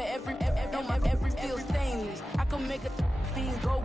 every feel stainless. I can make a fiend go.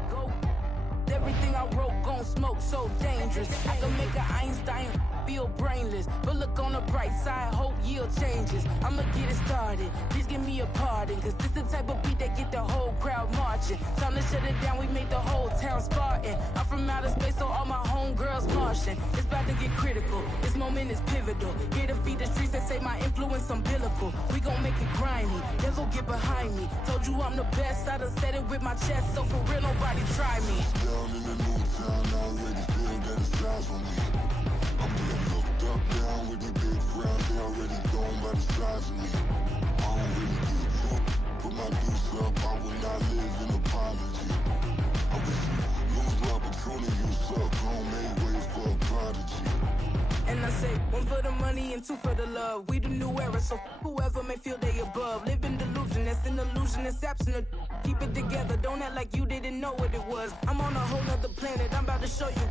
Everything I wrote gon' smoke, so dangerous. I can make an Einstein feel brainless, but look on the bright side, hope yield changes. I'ma get it started, please give me a pardon, cause this the type of beat that get the whole crowd marching. Time to shut it down, we make the whole town Spartan. I'm from outer space, so all my homegirls Martian. It's about to get critical, this moment is pivotal. Here to feed the streets that say my influence umbilical. We gon' make it grimy, never get behind me. Told you I'm the best, I done said it with my chest, so for real nobody try me. Down in the new town, I already feel that it's eyes on me. I'm getting looked up, down with the big crowd, they already gone by the size of me. I don't really give a fuck, put my deuce up, I will not live in apology. I wish you lose the opportunity, you suck, home made way for a prodigy. And I say, one for the money and two for the love. We the new era, so whoever may feel they above. Live in delusion, that's an illusion, it's absent. Keep it together, don't act like you didn't know what it was. I'm on a whole nother planet, I'm about to show you.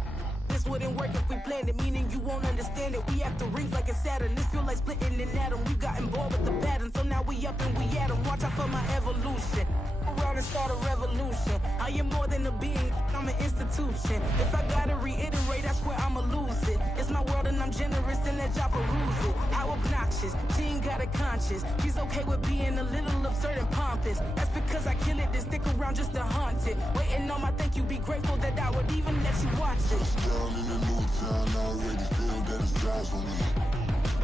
This wouldn't work if we planned it, meaning you won't understand it. We have to rings like a Saturn, this feel like splitting an atom. We got involved with the pattern, so now we up and we at 'em. Watch out for my evolution. Around and start a revolution. I am more than a being, I'm an institution. If I gotta reiterate, I swear I'ma lose it. It's my world and I'm generous and that job peruse it. How obnoxious, she ain't got a conscience. She's okay with being a little absurd and pompous. That's because I kill it, then stick around just to haunt it. Waiting on my thank you, be grateful that I would even let you watch it. Down in the new town, I already feel that it's eyes on me.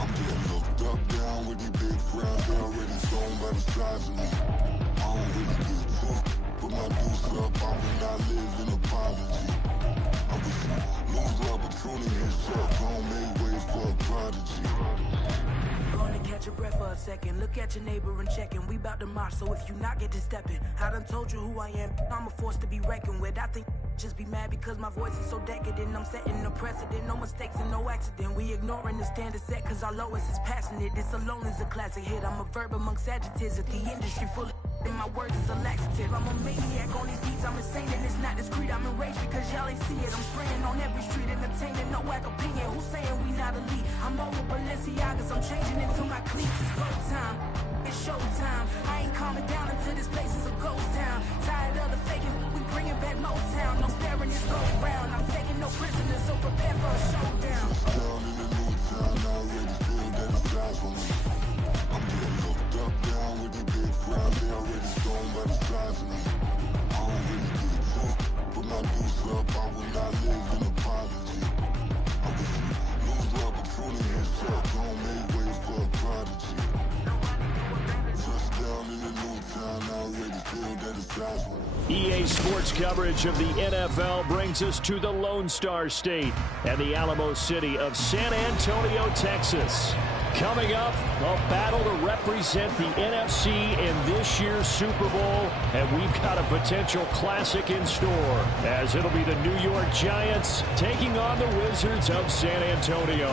I'm getting looked up, down with the big crowd, they already gone by the size of me. I don't really give a fuck, put my deuce up, I will not live in apology. I wish you lose the opportunity, you suck, home made way for a prodigy. Gonna catch your breath for a second. Look at your neighbor and checking. We bout to march, so if you not get to stepping. I done told you who I am. I'm a force to be reckoned with. I think just be mad because my voice is so decadent. I'm setting a precedent. No mistakes and no accident. We ignoring the standard set cause our lowest is passionate. This alone is a classic hit. I'm a verb amongst adjectives. If the industry full of and my words is a laxative. I'm a maniac on these beats, I'm insane and it's not discreet. I'm enraged because y'all ain't see it. I'm spraying on every street, entertaining, no whack opinion. Who's saying we not elite? I'm over Balenciagas, I'm changing into my cleats. It's go time, it's show time. I ain't calming down until this place is a ghost town. Tired of the faking, we bringing back Motown. No staring, this go round. I'm taking no prisoners, so prepare for a showdown. Down in the new town, I already feel that it's eyes on me. I'm getting looked up, down with the big crowd, they already gone by the size of me. I don't really give a fuck, put my deuce up, I will not live in apology. I wish you lose the opportunity, you suck, home made way for a prodigy. Touchdown in the new town, I already feel that it's eyes on me. EA Sports coverage of the NFL brings us to the Lone Star State and the Alamo City of San Antonio, Texas. Coming up, a battle to represent the NFC in this year's Super Bowl, and we've got a potential classic in store, as it'll be the New York Giants taking on the Wizards of San Antonio.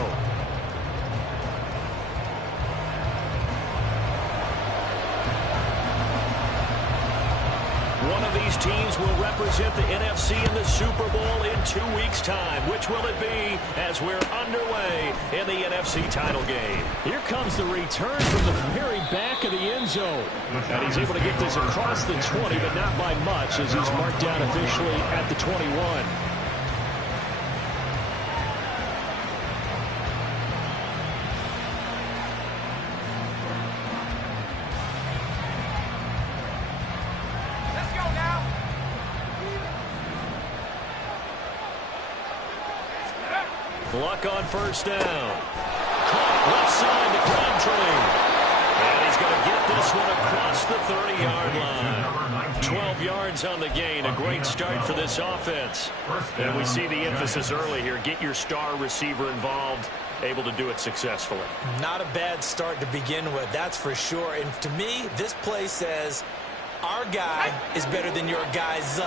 One of these teams will represent the NFC in the Super Bowl in 2 weeks' time. Which will it be as we're underway in the NFC title game? Here comes the return from the very back of the end zone. And he's able to get this across the 20, but not by much as he's marked down officially at the 21. Luck on first down. Caught left side to Crabtree. And he's going to get this one across the 30-yard line. 12 yards on the gain. A great start for this offense. And we see the emphasis early here. Get your star receiver involved. Able to do it successfully. Not a bad start to begin with, that's for sure. And to me, this play says our guy is better than your guy's.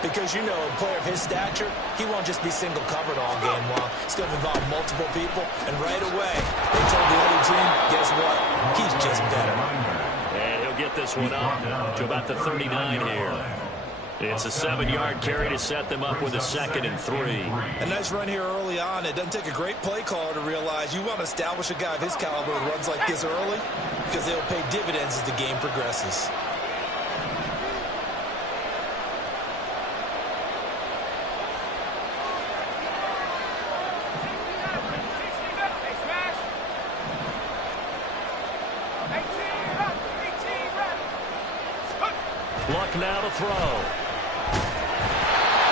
Because, you know, a player of his stature, he won't just be single covered all game long. It's going to involve multiple people. And right away, they told the other team, guess what? He's just better. And he'll get this one up to about the 39 here. It's a 7-yard carry to set them up with a 2nd and 3. A nice run here early on. It doesn't take a great play caller to realize you want to establish a guy of his caliber who runs like this early because they'll pay dividends as the game progresses. Luck now to throw.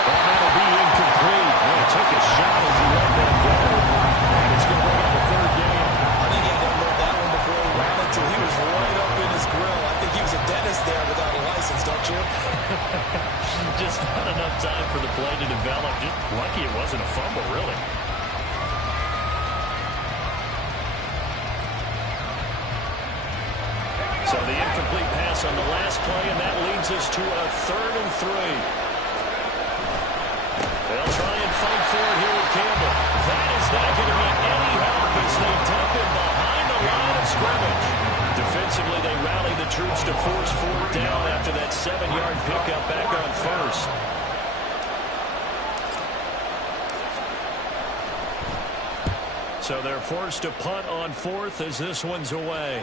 And that'll be incomplete. Well, he took a shot as he let that go. And it's going to bring up a 3rd down. I think he had to unload that one before he ran it till he was right up in his grill. I think he was a dentist there without a license, don't you? Just not enough time for the play to develop. Just lucky it wasn't a fumble, really. So the incomplete pass on the last play, and that leads us to a 3rd and 3. They'll try and fight for it here with Campbell. That is not going to be any help as they dump him behind the line of scrimmage. Defensively, they rally the troops to force 4th down after that 7-yard pickup back on 1st. So they're forced to punt on 4th as this one's away.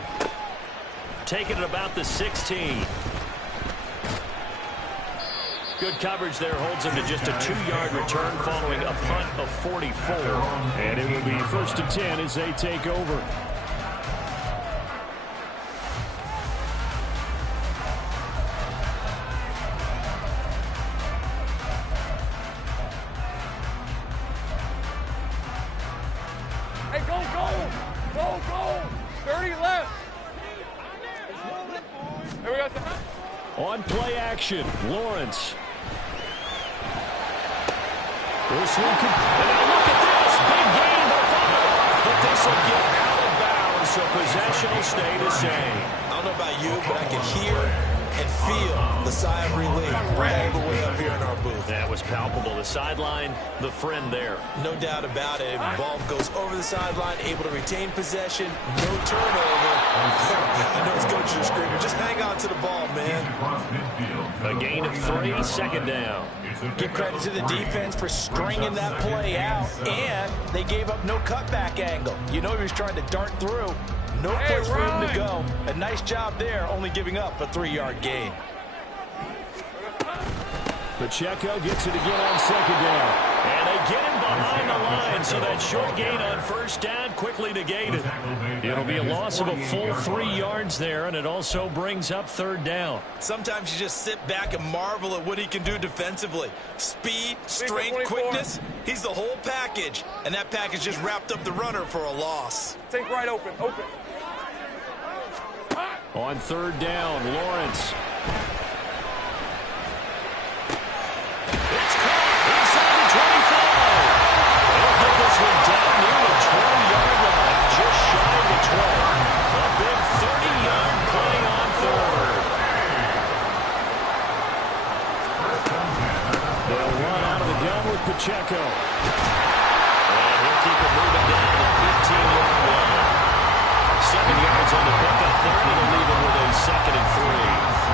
Taking it about the 16. Good coverage there holds him to just a 2-yard return following a punt of 44. And it will be 1st and 10 as they take over. Hey, go! 30 left. Here we go. On play action, Lawrence. This one could, and now look at this, big gain by 5. But this will get out of bounds, so possession will stay the same. I don't know about you, but I can hear and feel the sigh of relief all the way up here in our booth. That was palpable. The sideline, the friend there. No doubt about it. The ball goes over the sideline, able to retain possession, no turnover. I know his coaches are screaming, just hang on to the ball, man. A gain of 3, 2nd down. Give credit to the defense for stringing that play out, and they gave up no cutback angle. You know he was trying to dart through. No place for him to go. A nice job there, only giving up a 3-yard gain. Pacheco gets it again on 2nd down. And they get him behind the line, so that short gain on 1st down quickly negated. It'll be a loss of a full 3 yards there, and it also brings up 3rd down. Sometimes you just sit back and marvel at what he can do defensively. Speed, strength, quickness, he's the whole package. And that package just wrapped up the runner for a loss. Take right open. On 3rd down, Lawrence. It's caught inside the 25. They'll get this one down near the 20-yard line, just shy of the 20. A big 30-yard play on 3rd. They'll run out of the gun with Pacheco. And he'll keep it moving down to the 15-yard line. 7 yards on the pickup there, and it'll leave him with a 2nd and 3.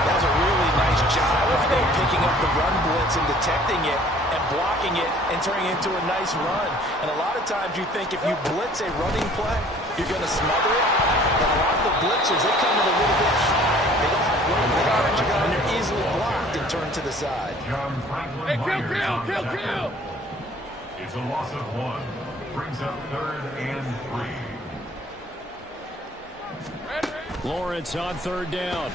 That was a really nice job by them picking up the run blitz and detecting it and blocking it and turning it into a nice run. And a lot of times you think if you blitz a running play, you're going to smother it. But a lot of the blitzers, they come in a little bit high. They don't have great coverage, and they're easily blocked and turned to the side. Hey, kill! It's a loss of 1. Brings up 3rd and 3. Lawrence on 3rd down.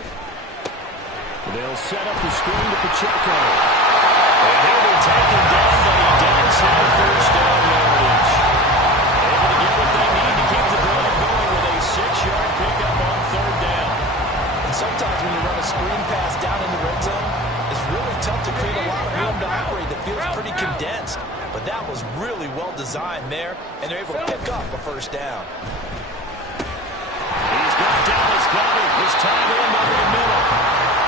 They'll set up the screen to Pacheco. And he'll be taken down, but he does have 1st down yardage. Able to get what they need to keep the drive going with a 6-yard pickup on 3rd down. And sometimes when you run a screen pass down in the red zone, it's really tough to create a lot of room to operate that feels pretty condensed. But that was really well designed there, and they're able to pick up a 1st down. He's got Dallas covered. This time in over the middle.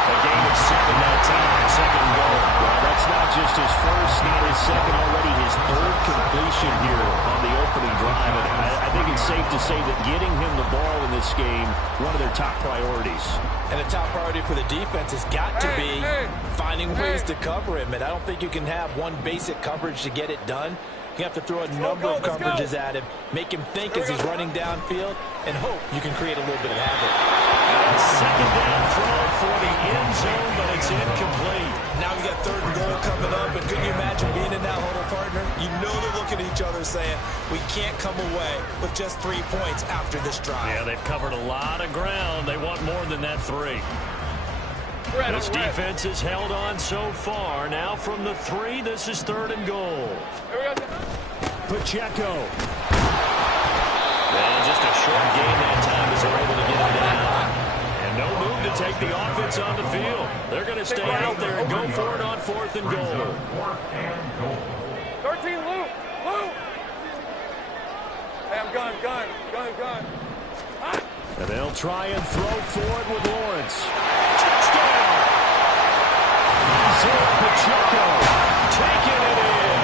A gain of 7 that time. 2nd and goal. Well, that's not just his first, not his second, already his 3rd completion here on the opening drive. And I think it's safe to say that getting him the ball in this game, one of their top priorities. And the top priority for the defense has got to be finding ways to cover him. And I don't think you can have one basic coverage to get it done. You have to throw a number of coverages at him, make him think as he's running downfield, and hope you can create a little bit of havoc. Second down throw for the end zone, but it's incomplete. Now we got third and goal coming up, and couldn't you imagine being in that huddle, partner? You know they're looking at each other saying, we can't come away with just 3 points after this drive. Yeah, they've covered a lot of ground. They want more than that 3. This defense has held on so far. Now from the 3, this is third and goal. Pacheco. And just a short gain that time as they're able to get him down. And no move to take the offense on the field. They're going to stay out there and go for it on 4th and goal. 13, Luke. Hey, I'm gun. And they'll try and throw forward with Lawrence. Touchdown! Isaiah Pacheco taking it in.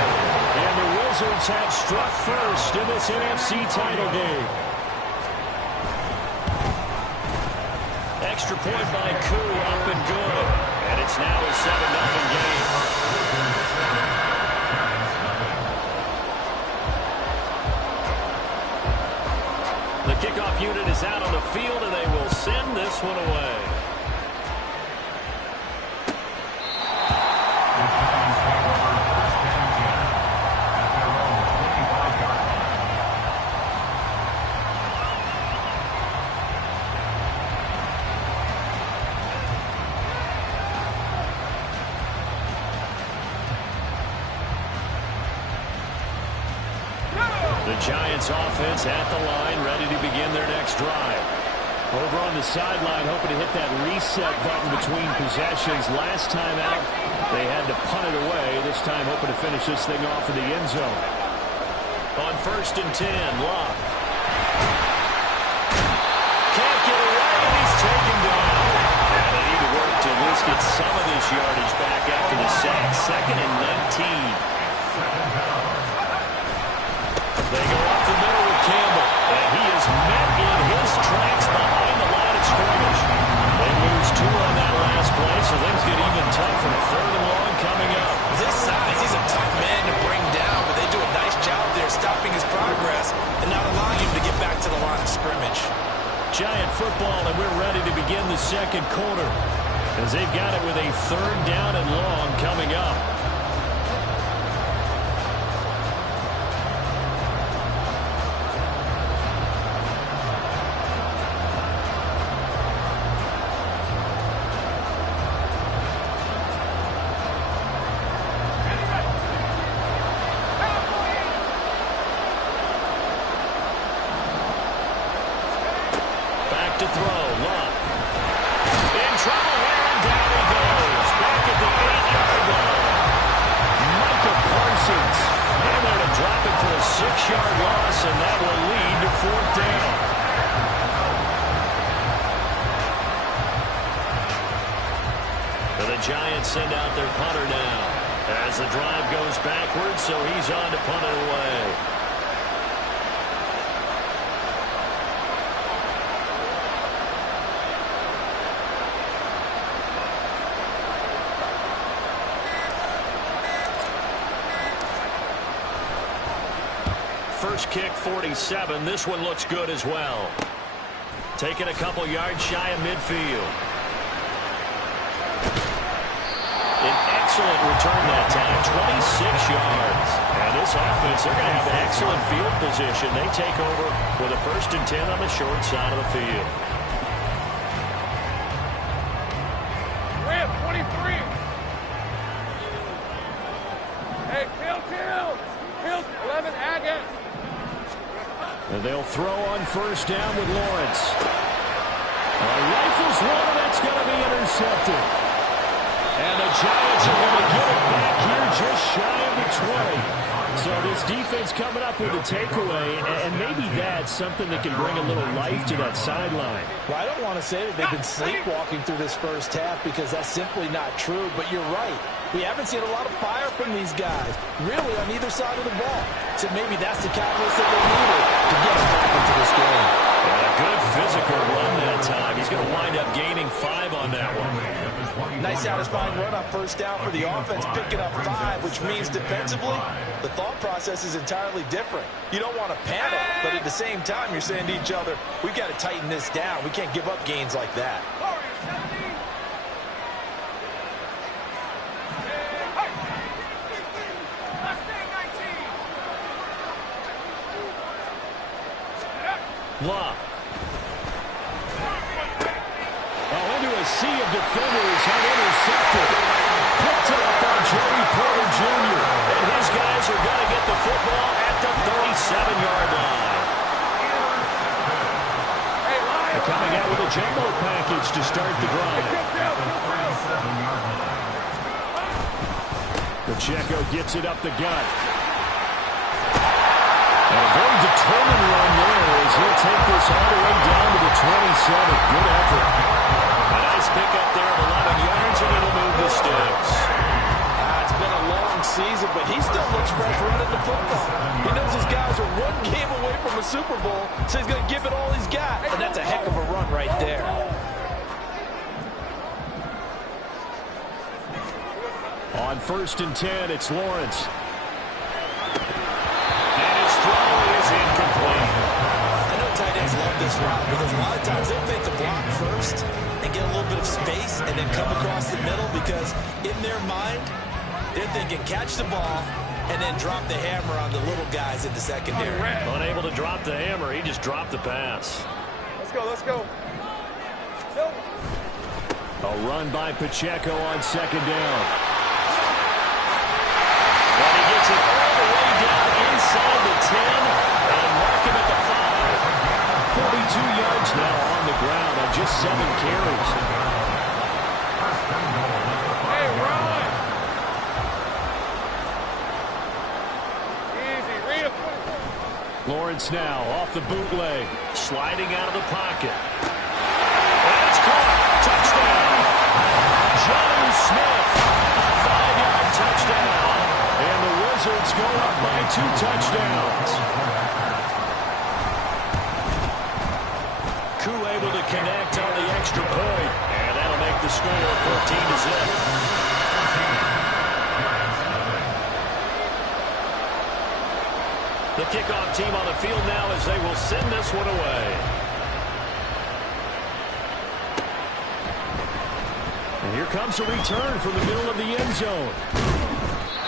And the Wizards have struck first in this NFC title game. Extra point by Koo, up and good. And it's now a 7-0 game. The kickoff unit is out on the field, and they will send this one away. The Giants offense at the line, ready to begin their next drive. Over on the sideline, hoping to hit that reset button between possessions. Last time out, they had to punt it away. This time, hoping to finish this thing off in the end zone. On 1st and 10, Locke. Can't get away, and he's taken down. And they need to work to at least get some of this yardage back after the sack. 2nd and 19. They go up the middle with Campbell, and he is met in his tracks behind the line of scrimmage. They lose 2 on that last play, so things get even tougher. 3rd and long coming up. His size, he's a tough man to bring down, but they do a nice job there stopping his progress and not allowing him to get back to the line of scrimmage. Giant football, and we're ready to begin the second quarter as they've got it with a 3rd down and long coming up. To throw, Love. In trouble here, and down he goes. Back at the 8-yard line. Micah Parsons. And they're to drop it for a 6-yard loss, and that will lead to 4th down. So the Giants send out their punter now. As the drive goes backwards, so he's on to punt it away. First kick, 47. This one looks good as well. Taking a couple yards shy of midfield. An excellent return that time, 26 yards. And this offense, they're going to have an excellent field position. They take over with a 1st and 10 on the short side of the field. Ram, 23. Hey, kill. 11, Agate. And they'll throw on 1st down with Lawrence. Rifles one, and that's going to be intercepted. And the Giants are going to get it back here just shy of the 20. So this defense coming up with a takeaway, and maybe that's something that can bring a little life to that sideline. Well, I don't want to say that they've been sleepwalking through this first half because that's simply not true, but you're right. We haven't seen a lot of fire from these guys, really, on either side of the ball. So maybe that's the catalyst that they needed to get us back into this game. And a good physical run that time. He's going to wind up gaining 5 on that one. Nice satisfying run on first down for the offense, picking up 5, which means defensively, the thought process is entirely different. You don't want to panic, but at the same time, you're saying to each other, we've got to tighten this down. We can't give up gains like that. Love. Into a sea of defenders and intercepted. Picked up by Joey Porter Jr. And his guys are going to get the football at the 37-yard line. They're coming out with a jumbo package to start the drive. Pacheco gets it up the gut. And a very determined run there as he'll take this all the way down to the 27. Good effort. A nice pickup there of 11 yards, and it'll move the sticks. It's been a long season, but he still looks fresh running the football. He knows his guys are one game away from a Super Bowl, so he's going to give it all he's got. And that's a heck of a run right there. On 1st and 10, it's Lawrence. And his throw is incomplete. I know tight ends love this route because a lot of times they'll think to block first and get a little bit of space and then come across the middle because in their mind, they're thinking catch the ball and then drop the hammer on the little guys in the secondary. Unable to drop the hammer, he just dropped the pass. Let's go, let's go. A run by Pacheco on 2nd down. And he gets it all the way down inside the 10 and mark him at the 5. 42 yards now on the ground on just 7 carries. Hey, run! Easy, read it. Lawrence now off the bootleg, sliding out of the pocket. And it's caught. Touchdown. John Smith. 5-yard touchdown. And the Wizards go up by 2 touchdowns. Koo able to connect on the extra point. And that'll make the score 14-0. The kickoff team on the field now as they will send this one away. And here comes a return from the middle of the end zone.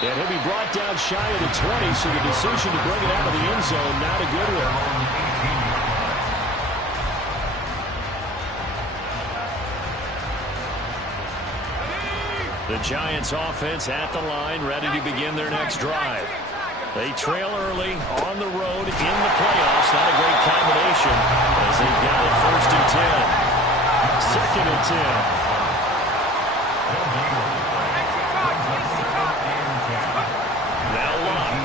And he'll be brought down shy of the 20, so the decision to bring it out of the end zone, not a good one. The Giants offense at the line, ready to begin their next drive. They trail early on the road in the playoffs. Not a great combination as they got it 1st and 10. 2nd and 10. Now Locke.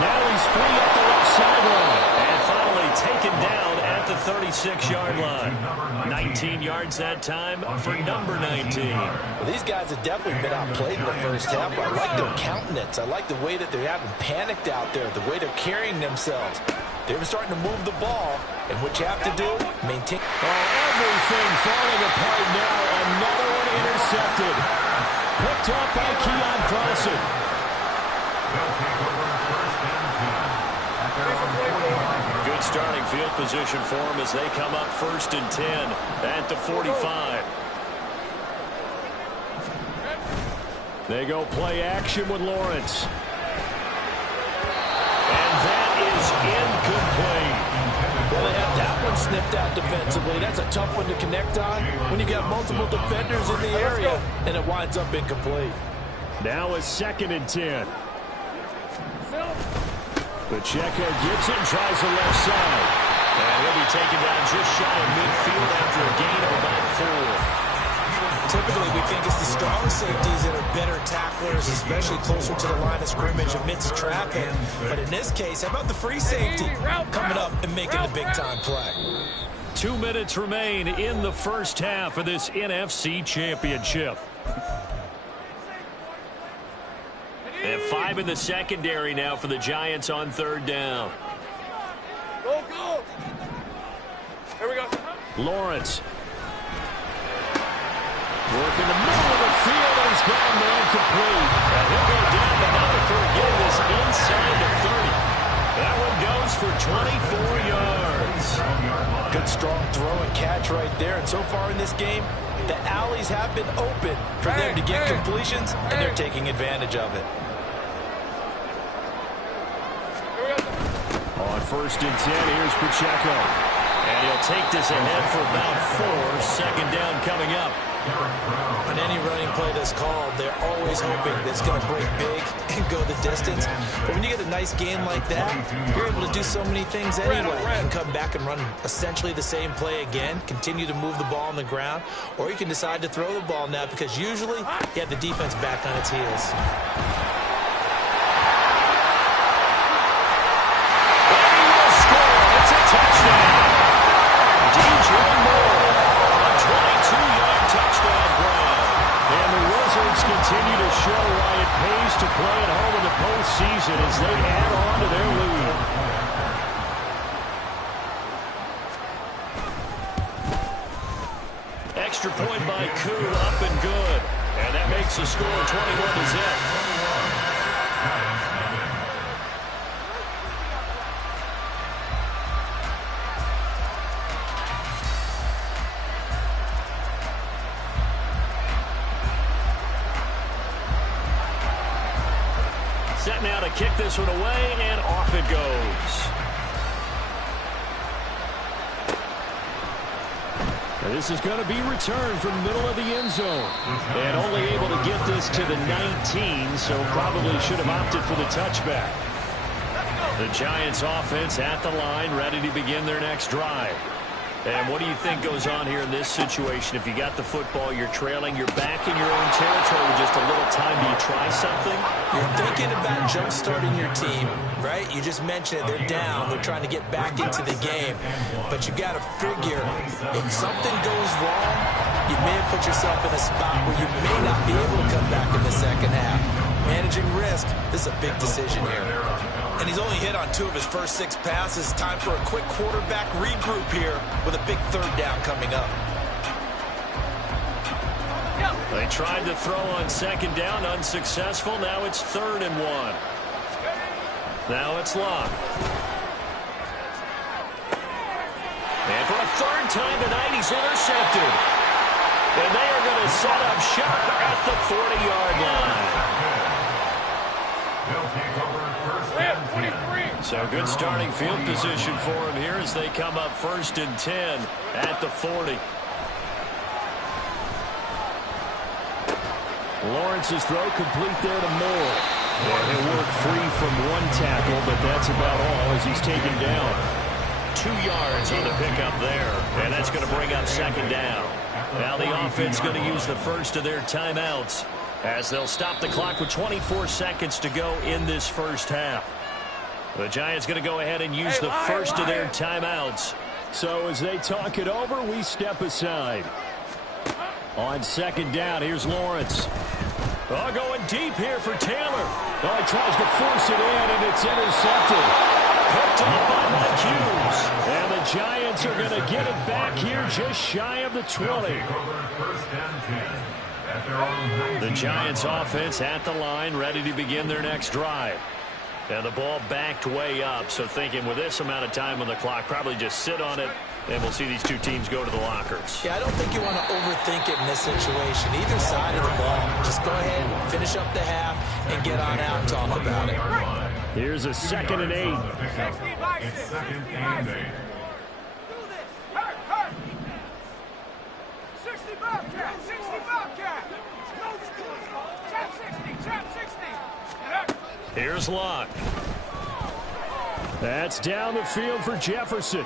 Now he's free up the left sideline. And finally taken down at the 36-yard line. 19 yards that time for number 19. Well, these guys have definitely been outplayed in the first half. I like their countenance. I like the way that they haven't panicked out there, the way they're carrying themselves. They're starting to move the ball, and what you have to do, maintain. Everything falling apart now. Another one intercepted. Picked up by Keon Carson. Good starting field position for them as they come up 1st and 10 at the 45. They go play action with Lawrence. And that is incomplete. Well, they have that one snipped out defensively. That's a tough one to connect on when you got multiple defenders in the area, and it winds up incomplete. Now a 2nd and 10. Pacheco gets it and tries the left side. And he'll be taken down just shy of midfield after a gain of about 4. Typically, we think it's the strong safeties that are better tacklers, especially closer to the line of scrimmage amidst traffic. But in this case, how about the free safety coming up and making the big-time play? 2 minutes remain in the first half of this NFC Championship. And 5 in the secondary now for the Giants on 3rd down. Go, go. Here we go. Lawrence. Working the middle of the field, and he's got a man complete. And he'll go down to Haverford getting this inside the 30. That one goes for 24 yards. Good strong throw and catch right there. And so far in this game, the alleys have been open for them to get completions, and they're taking advantage of it. On 1st and 10, here's Pacheco. And he'll take this ahead for about 4. 2nd down coming up. On any running play that's called, they're always hoping that it's going to break big and go the distance. But when you get a nice game like that, you're able to do so many things anyway. You can come back and run essentially the same play again, continue to move the ball on the ground, or you can decide to throw the ball now because usually you have the defense back on its heels. Touchdown. DJ Moore, a 22-yard touchdown grab. And the Wizards continue to show why it pays to play at home in the postseason as they add on to their lead. Extra point by Koo, up and good. And that makes the score 21-0. Set now to kick this one away, and off it goes. And this is going to be returned from the middle of the end zone. And only able to get this to the 19, so probably should have opted for the touchback. The Giants offense at the line, ready to begin their next drive. And what do you think goes on here in this situation? If you got the football, you're trailing, you're back in your own territory with just a little time. Do you try something? You're thinking about jump-starting your team, right? You just mentioned it. They're down. They're trying to get back into the game. But you got to figure, if something goes wrong, you may have put yourself in a spot where you may not be able to come back in the second half. Managing risk, this is a big decision here. And he's only hit on 2 of his first 6 passes. Time for a quick quarterback regroup here with a big 3rd down coming up. They tried to throw on 2nd down, unsuccessful. Now it's 3rd and 1. Now it's Locke. And for a 3rd time tonight, he's intercepted. And they are going to set up shop at the 40-yard line. So good starting field position for him here as they come up 1st and 10 at the 40. Lawrence's throw complete there to Moore. And he'll work free from 1 tackle, but that's about all as he's taken down. 2 yards on the pickup there, and that's going to bring up 2nd down. Now the offense going to use the first of their timeouts as they'll stop the clock with 24 seconds to go in this first half. The Giants going to go ahead and use the first of their timeouts. So as they talk it over, we step aside. On 2nd down, here's Lawrence. Oh, going deep here for Taylor. Oh, he tries to force it in, and it's intercepted. Picked off by Mike Hughes. And the Giants are going to get it back here just shy of the 20. The Giants offense at the line, ready to begin their next drive. And the ball backed way up, so thinking with this amount of time on the clock, probably just sit on it, and we'll see these two teams go to the lockers. Yeah, I don't think you want to overthink it in this situation. Either side of the ball, just go ahead and finish up the half and get on out and talk about it. Here's a 2nd and 8. It's 2nd and 8. 60 Bobcat, 60 Bobcat. Trap 60, trap 60. Here's Locke. That's down the field for Jefferson.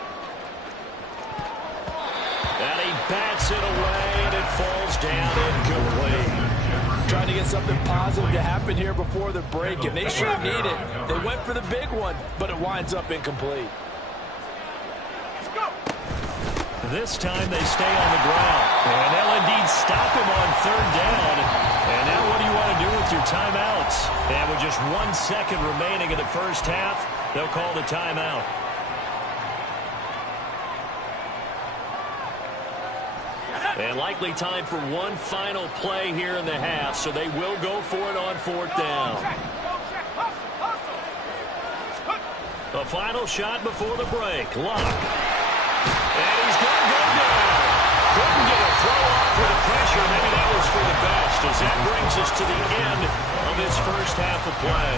And he bats it away, and it falls down incomplete. Trying to get something positive to happen here before the break, and they sure need it. They went for the big one, but it winds up incomplete. This time they stay on the ground. And they'll indeed stop him on third down. And now what do you want to do with your timeouts? And with just 1 second remaining in the first half, they'll call the timeout. And likely time for one final play here in the half, so they will go for it on fourth down. A final shot before the break. Luck. And he's going to go down. Couldn't get a throw off with the pressure. Maybe that was for the best, as that brings us to the end of this first half of play.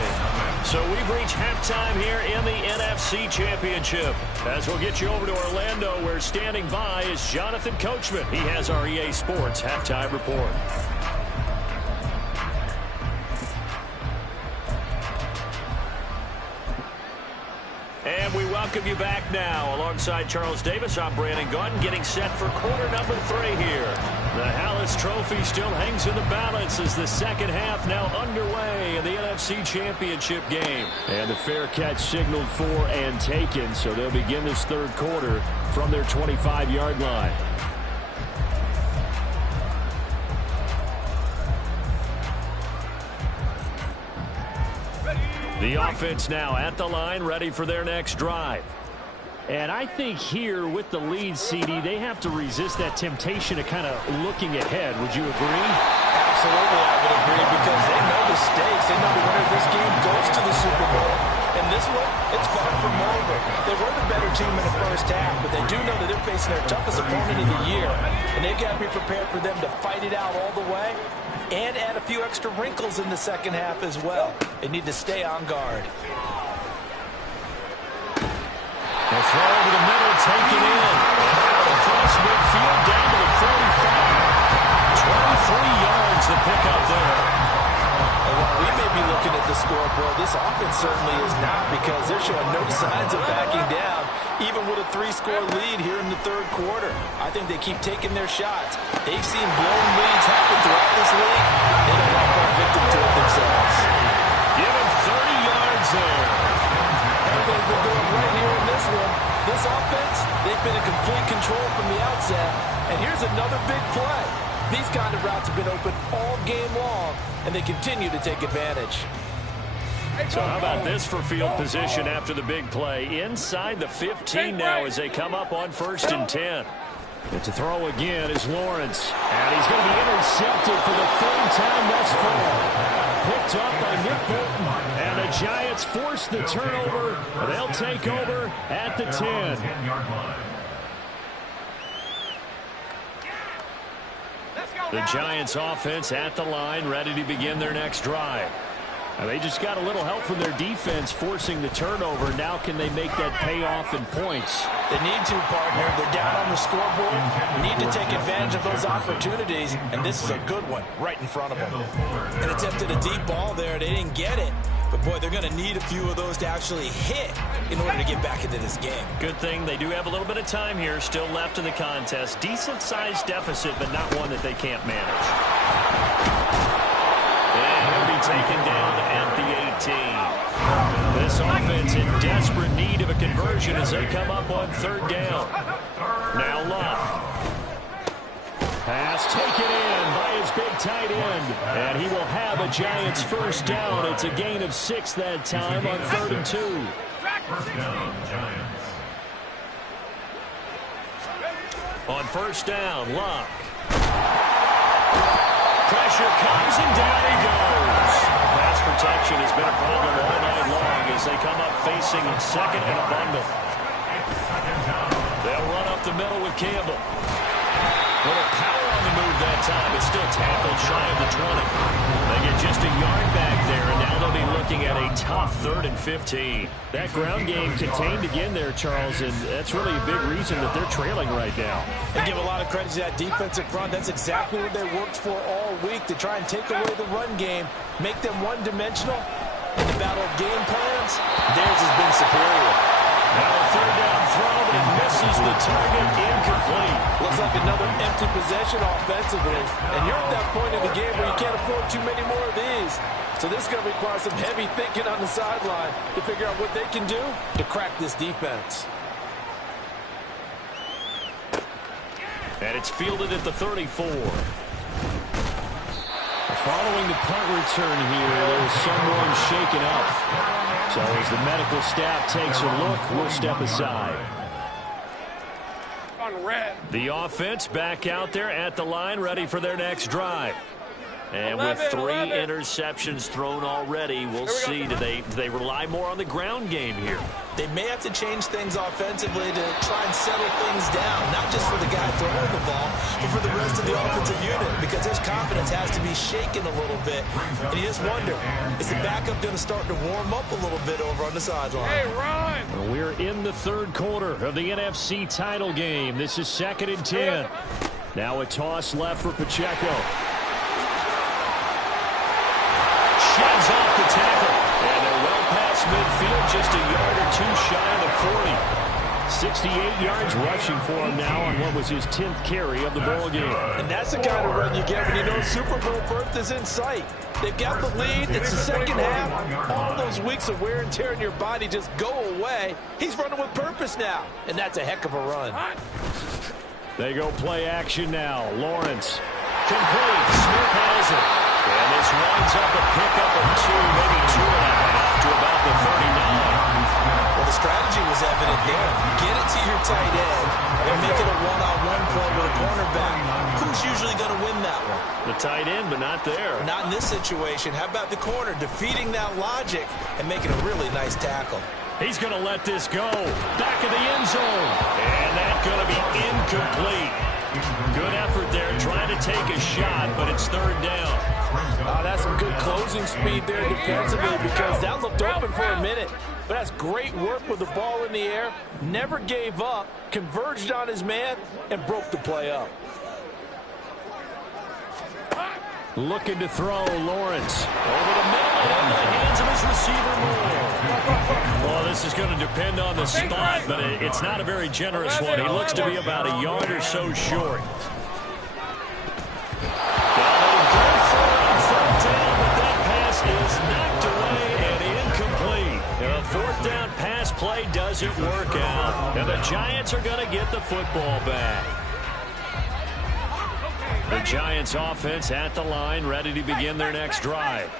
So we've reached halftime here in the NFC Championship. As we'll get you over to Orlando, where standing by is Jonathan Coachman. He has our EA Sports halftime report. And we welcome you back now. Alongside Charles Davis, I'm Brandon Gaudin, getting set for quarter number 3 here. The Hallis Trophy still hangs in the balance as the second half now underway in the NFC Championship game. And the fair catch signaled for and taken, so they'll begin this third quarter from their 25-yard line. The offense now at the line, ready for their next drive. And I think here with the lead, CD, they have to resist that temptation of kind of looking ahead. Would you agree? Absolutely, I would agree, because they know the stakes. They know the winner of this game goes to the Super Bowl. And this one, it's far from over. They were the better team in the first half, but they do know that they're facing their toughest opponent of the year. And they've got to be prepared for them to fight it out all the way and add a few extra wrinkles in the second half as well. They need to stay on guard. A throw over the middle, taken in. Across midfield, down to the 45. 23 yards to pick up there. And while we may be looking at the scoreboard, this offense certainly is not, because they're showing no signs of backing down, even with a 3-score lead here in the third quarter. I think they keep taking their shots. They've seen blown leads happen throughout this league. They don't want to fall victim to it themselves. Give him 30 yards there. Everything's been going right here in this one. This offense, they've been in complete control from the outset. And here's another big play. These kind of routes have been open all game long, and they continue to take advantage. So how about this for field position after the big play? Inside the 15 now as they come up on 1st and 10. And to throw again is Lawrence. And he's going to be intercepted for the 3rd time thus far. Picked up by Nick Bolton. And the Giants force the turnover. They'll take over at the 10. The Giants offense at the line, ready to begin their next drive. Now they just got a little help from their defense forcing the turnover. Now can they make that payoff in points? They need to, partner. They're down on the scoreboard. Need to take advantage of those opportunities, and this is a good one right in front of them. And attempted a deep ball there. They didn't get it. But, boy, they're going to need a few of those to actually hit in order to get back into this game. Good thing they do have a little bit of time here still left in the contest. Decent-sized deficit, but not one that they can't manage. And he'll be taken down at the 18. This offense in desperate need of a conversion as they come up on 3rd down. Now Luck. Pass taken in by his big tight end. And he will have a Giants 1st down. It's a gain of 6 that time on 3rd and 2. First down, Giants. On 1st down, Luck. Pressure comes and down he goes. Pass protection has been a problem all night long as they come up facing 2nd and a bundle. They'll run up the middle with Campbell. Little power on the move that time. It's still tackled shy of the 20. They get just a yard back there, and now they'll be looking at a tough 3rd and 15. That ground game contained again there, Charles, and that's really a big reason that they're trailing right now. They give a lot of credit to that defensive front. That's exactly what they worked for all week, to try and take away the run game, make them one-dimensional. In the battle of game plans, theirs has been superior. Now a 3rd down throw, but it misses the target, incomplete. Looks like another empty possession offensively. And you're at that point in the game where you can't afford too many more of these. So this is going to require some heavy thinking on the sideline to figure out what they can do to crack this defense. And it's fielded at the 34. Following the punt return here, there's someone shaken up. So as the medical staff takes a look, we'll step aside. The offense back out there at the line, ready for their next drive. And with 3 interceptions thrown already, we'll see, do they rely more on the ground game here? They may have to change things offensively to try and settle things down, not just for the guy throwing the ball, but for the rest of the offensive unit, because his confidence has to be shaken a little bit. And you just wonder, is the backup going to start to warm up a little bit over on the sideline? Hey, Ron! We're in the third quarter of the NFC title game. This is 2nd and 10. Now a toss left for Pacheco. Sheds off the tackle. And they're well past midfield, just a yard or 2 shy of the 40. 68 yards rushing for him now on what was his 10th carry of the ball game. And that's the kind of run you get when you know Super Bowl berth is in sight. They've got the lead. It's the second half. All those weeks of wear and tear in your body just go away. He's running with purpose now, and that's a heck of a run. They go play action now. Lawrence. Complete. Smith has it. And this winds up a pickup of 2, maybe 2.5 to about the 39. Well, the strategy was evident there. Get it to your tight end and make it a one-on-one play with a cornerback. Who's usually going to win that one? The tight end, but not there. Not in this situation. How about the corner defeating that logic and making a really nice tackle? He's going to let this go. Back of the end zone. And that's going to be incomplete. Good effort there trying to take a shot, but it's 3rd down. That's some good closing speed there defensively, because that looked open for a minute. But that's great work with the ball in the air. Never gave up, converged on his man, and broke the play up. Looking to throw, Lawrence. Over the middle and into the hands of his receiver, Moore. Well, this is going to depend on the spot, but it's not a very generous one. He looks to be about a yard or so short. Fourth down pass play doesn't work out. And the Giants are going to get the football back. The Giants offense at the line, ready to begin their next drive.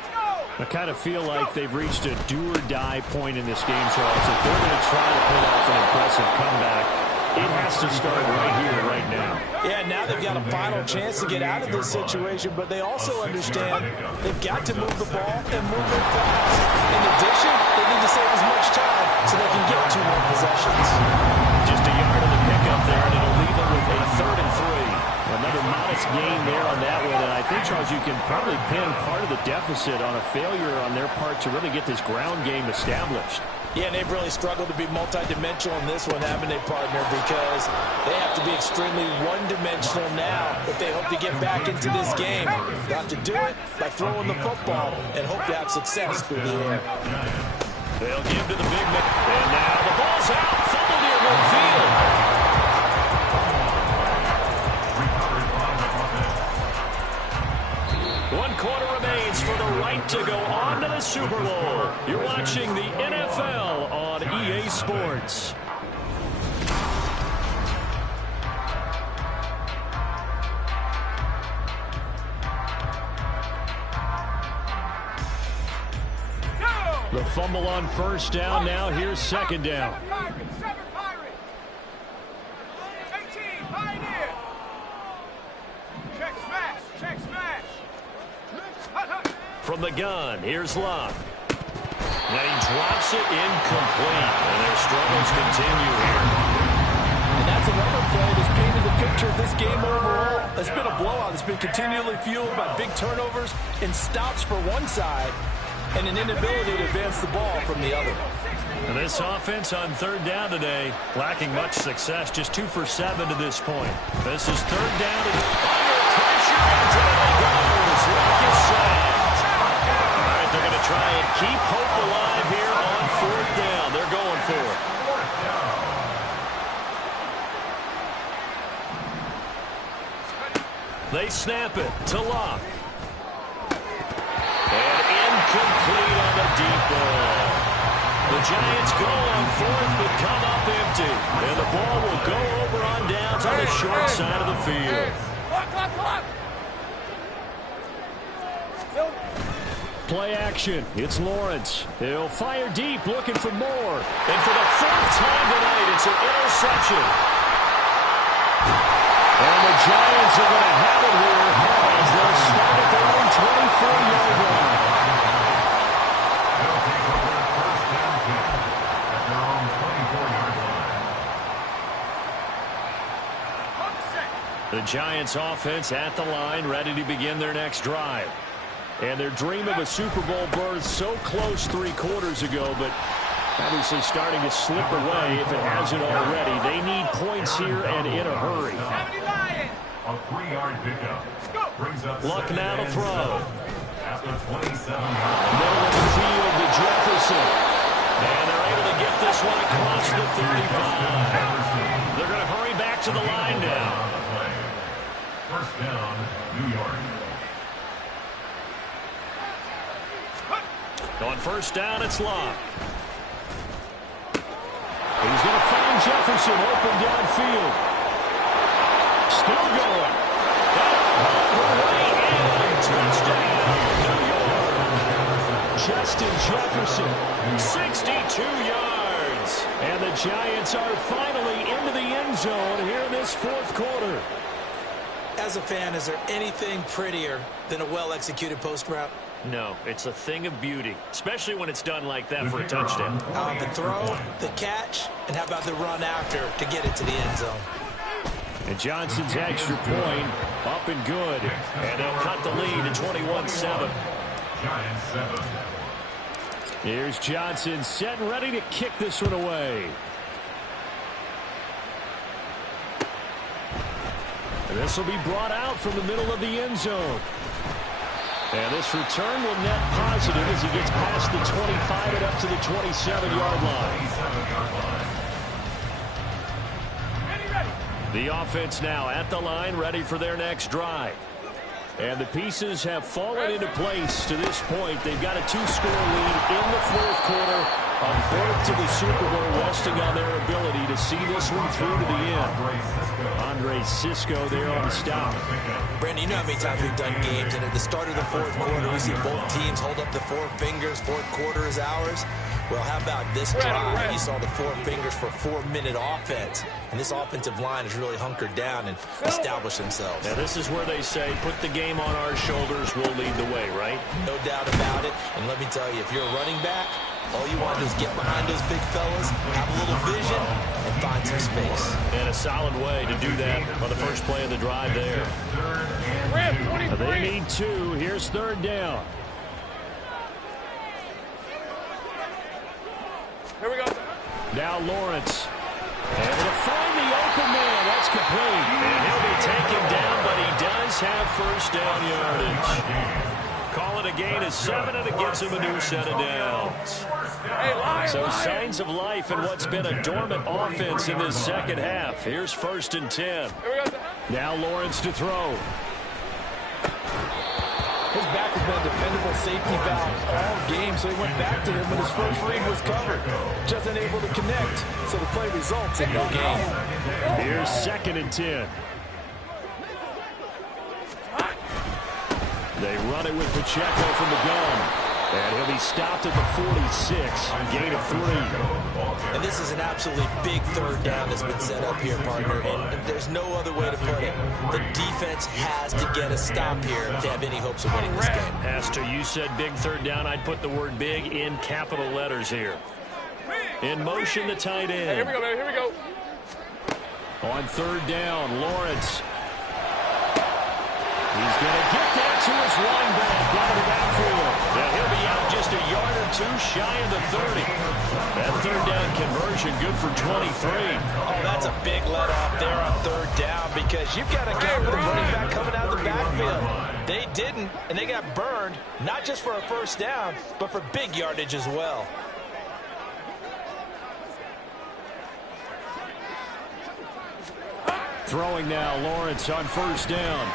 I kind of feel like they've reached a do-or-die point in this game, Charles. If they're going to try to pull off an impressive comeback, it has to start right here, right now. Yeah, now they've got a final chance to get out of this situation, but they also understand they've got to move the ball and move it fast. In addition, they need to save as much time so they can get 2 more possessions. Just a yard of the pickup there, and it'll leave them with a 3rd and 3. Another modest gain there on that one, and I think, Charles, you can probably pin part of the deficit on a failure on their part to really get this ground game established. Yeah, and they've really struggled to be multidimensional in this one, haven't they, partner? Because they have to be extremely one-dimensional now if they hope to get back into this game. They'll have to do it by throwing the football and hope to have success through the air. They'll give to the big man. And now the ball's out. Fumble near midfield. 1 quarter remains for the right to go on to the Super Bowl. You're watching the NFL on EA Sports. The fumble on 1st down. Now here's 2nd down. From the gun, here's Love. And he drops it incomplete. And their struggles continue here. And that's another play that's painted the picture of this game overall. It's been a blowout. It's been continually fueled by big turnovers and stops for one side and an inability to advance the ball from the other. And this offense on 3rd down today, lacking much success, just 2 for 7 to this point. This is 3rd down and under pressure, and down he goes. Like you said. All right, they're going to try and keep hope alive here on 4th down. They're going for it. They snap it to Locke. And incomplete on the deep ball. The Giants go on fourth, but come up empty. And the ball will go over on downs on the short side of the field. Clock. Play action. It's Lawrence. He'll fire deep, looking for more. And for the fourth time tonight, it's an interception. And the Giants are going to have it here as they'll start at their own 24-yard line. They'll take over first down 10 at their own 24-yard line. The Giants offense at the line, ready to begin their next drive. And their dream of a Super Bowl berth so close 3 quarters ago, but obviously starting to slip away if it hasn't already. They need points here and in a hurry. A 3-yard pickup brings up Luck now to throw. at the 27-yard line. Middle of the field to Jefferson. And they're able to get this one across the 35. They're going to hurry back to the line now. First down, New York. On first down, it's Locke. He's going to find Jefferson open downfield. Still going. Touchdown, New York. Justin Jefferson, 62 yards. And the Giants are finally into the end zone here in this fourth quarter. As a fan, is there anything prettier than a well-executed post route? No, it's a thing of beauty, especially when it's done like that for a touchdown. The throw, the catch, and how about the run after to get it to the end zone? And Johnson's extra point up and good. And they'll cut the lead to 21-7. Giants 7. Here's Johnson set and ready to kick this one away. And this will be brought out from the middle of the end zone. And this return will net positive as he gets past the 25 and up to the 27-yard line. The offense now at the line, ready for their next drive. And the pieces have fallen into place to this point. They've got a 2-score lead in the fourth quarter. A berth to the Super Bowl resting on their ability to see this one through to the end. Andre Cisco there on the stop. Brandon, you know how many times we've done games, and at the start of the fourth quarter, we see both teams hold up the 4 fingers, fourth quarter is ours. Well, how about this drive? You saw the 4 fingers for 4-minute offense, and this offensive line has really hunkered down and established themselves. Now, this is where they say, put the game on our shoulders, we'll lead the way, right? No doubt about it, and let me tell you, if you're a running back, all you want to do is get behind those big fellas, have a little vision, and find some space. And a solid way to do that on the first play of the drive there. They need 2. Here's third down. Here we go. Now Lawrence. And to find the open man. That's complete. And he'll be taken down, but he does have first down yardage. Call it a gain of 7, and it gives him a new set of downs. So signs of life in what's been a dormant offense in this second half. Here's first and 10. Now Lawrence to throw. His back has been a dependable safety valve all game, so he went back to him when his first read was covered. Just unable to connect, so the play results in no gain. Here's second and 10. They run it with Pacheco from the gun. And he'll be stopped at the 46, gain of 3. And this is an absolutely big third down that's been set up here, partner, and there's no other way to put it. The defense has to get a stop here to have any hopes of winning this game. Has to. You said big third down. I'd put the word big in capital letters here. In motion, the tight end. Here we go, baby. Here we go. On third down, Lawrence. He's going to get that to his running back out of the backfield. And he'll be out just a yard or 2 shy of the 30. That third down conversion good for 23. Oh, that's a big let off there on third down because you've got to count for the running back coming out of the backfield. They didn't, and they got burned, not just for a first down, but for big yardage as well. Throwing now, Lawrence on first down.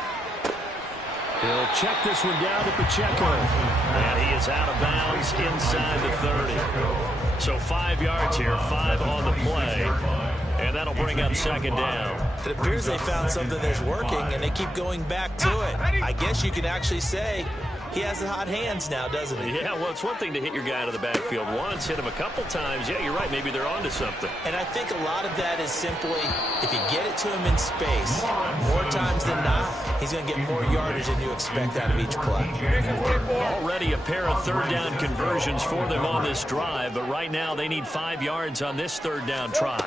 He'll check this one down to Pacheco. And he is out of bounds inside the 30. So 5 yards here, 5 on the play. And that'll bring up second down. It appears they found something that's working, and they keep going back to it. I guess you can actually say he has the hot hands now, doesn't he? Yeah, well, it's one thing to hit your guy out of the backfield once, hit him a couple times. Yeah, you're right. Maybe they're onto something. And I think a lot of that is simply if you get it to him in space, more times than not, he's going to get more yardage than you expect out of each play. Already a pair of third down conversions for them on this drive, but right now they need 5 yards on this third down try.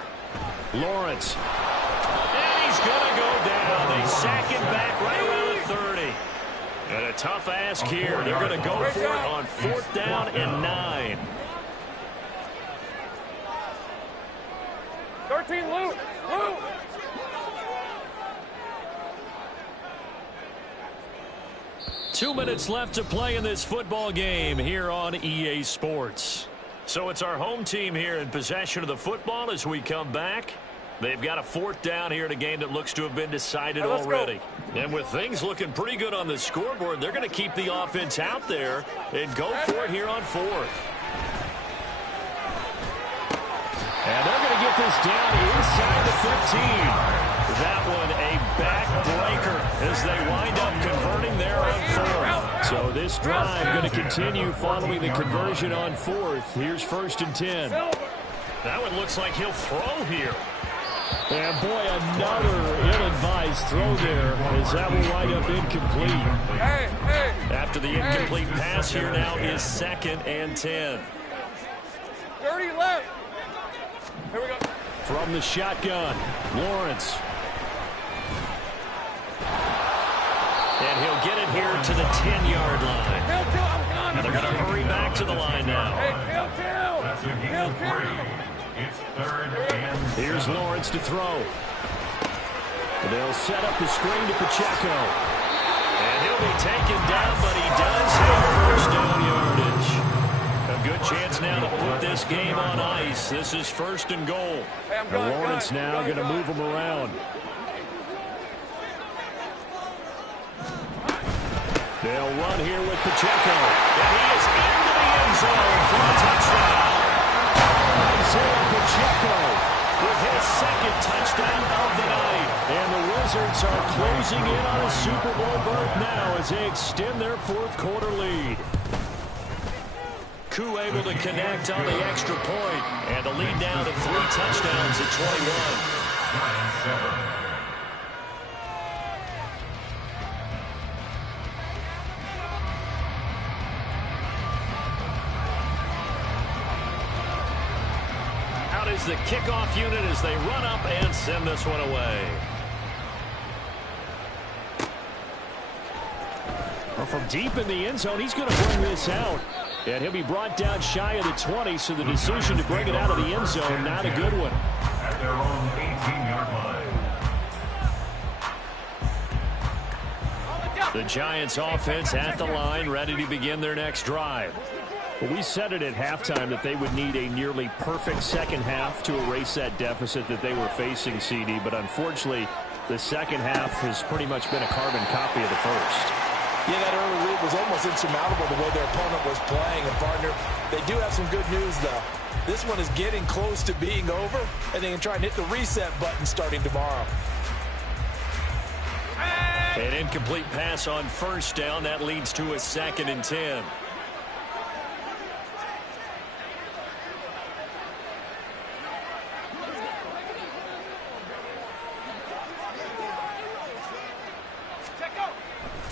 Lawrence. And he's going to go down. They sack him back right around the 30. And a tough ask here. They're going to go for it on 4th down and 9. 13, Luke. 2 minutes left to play in this football game here on EA Sports. So it's our home team here in possession of the football as we come back. They've got a 4th down here in a game that looks to have been decided already. And with things looking pretty good on the scoreboard, they're going to keep the offense out there and go for it here on 4th. And they're going to get this down inside the 15. That one a backbreaker as they wind up converting there on 4th. So this drive going to continue following the conversion on 4th. Here's 1st and 10. That one looks like he'll throw here. And boy, another ill-advised throw there as that will wind up incomplete. After the incomplete pass here now is 2nd and 10. 30 left. Here we go. From the shotgun, Lawrence. And he'll get it here to the 10-yard line. And they're going to hurry back to the line now. That's a gain of 3. It's 3rd and 7. Here's Lawrence to throw. They'll set up the screen to Pacheco. And he'll be taken down, but he does have 1st down yardage. A good chance now to put this game on ice. This is 1st and goal. And Lawrence now going to move him around. They'll run here with Pacheco. And he is into the end zone for a touchdown. Isaiah Pacheco with his 2nd touchdown of the night. And the Wizards are closing in on a Super Bowl berth now as they extend their 4th quarter lead. Koo able to connect on the extra point. And the lead down to 3 touchdowns at 21. Is the kickoff unit as they run up and send this one away. Well, from deep in the end zone, he's going to bring this out. And he'll be brought down shy of the 20, so the decision to bring it out of the end zone, not a good one. At their own 18-yard line. The Giants offense at the line, ready to begin their next drive. Well, we said it at halftime that they would need a nearly perfect second half to erase that deficit that they were facing, CD. But unfortunately, the second half has pretty much been a carbon copy of the first. Yeah, that early lead was almost insurmountable the way their opponent was playing. And, partner, they do have some good news, though. This one is getting close to being over, and they can try and hit the reset button starting tomorrow. An incomplete pass on 1st down. That leads to a 2nd and 10.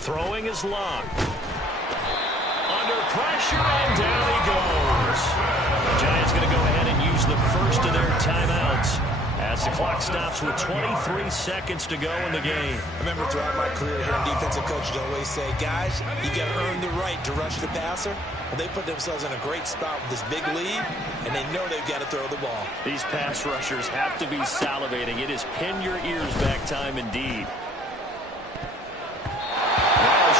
Throwing is Locke. Under pressure, and down he goes. The Giants going to go ahead and use the 1st of their timeouts as the clock stops with 23 seconds to go in the game. I remember throughout my career here, defensive coaches always say, guys, you got to earn the right to rush the passer. Well, they put themselves in a great spot with this big lead, and they know they've got to throw the ball. These pass rushers have to be salivating. It is pin your ears back time indeed.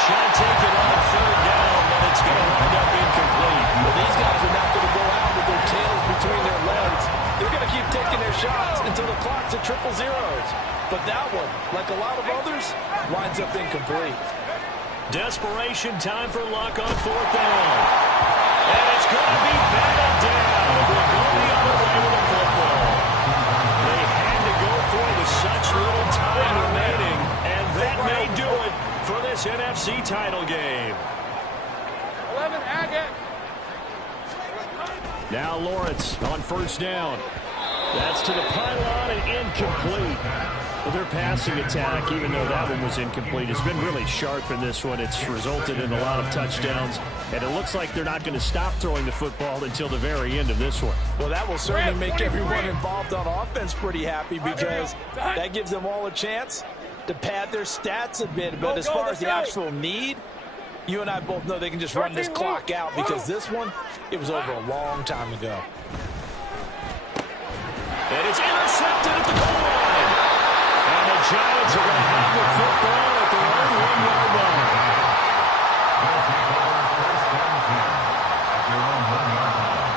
Shot taken on 3rd down, but it's going to wind up incomplete. Well, these guys are not going to go out with their tails between their legs. They're going to keep taking their shots until the clock's at 000. But that one, like a lot of others, winds up incomplete. Desperation time for Luck on 4th down. And it's going to be batted down. Now Lawrence on first down. That's to the pylon and incomplete. Well, their passing attack, even though that one was incomplete, has been really sharp in this one. It's resulted in a lot of touchdowns, and it looks like they're not going to stop throwing the football until the very end of this one. Well, that will certainly make everyone involved on offense pretty happy because that gives them all a chance to pad their stats a bit. But as far as the actual need, you and I both know they can just run this clock out because this one, it was over a long time ago. And it's intercepted at the goal line. And the Giants are going to have the football at their own 1-yard line. They'll take over first and 10 at their own 1-yard line.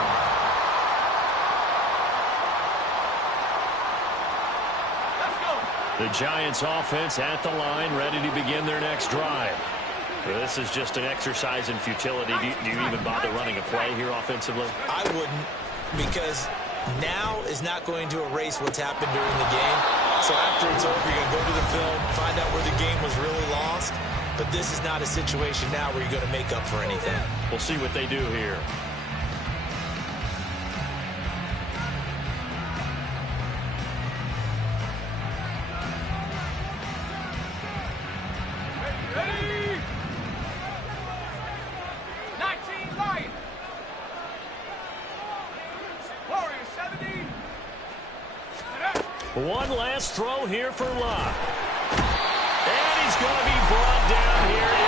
Let's go. The Giants offense at the line, ready to begin their next drive. Well, this is just an exercise in futility. Do you even bother running a play here offensively? I wouldn't, because now is not going to erase what's happened during the game. So after it's over, you're going to go to the film, find out where the game was really lost. But this is not a situation now where you're going to make up for anything. We'll see what they do here. Ready? 19 Lions. Warriors 70. One last throw here for Locke. And he's going to be brought down here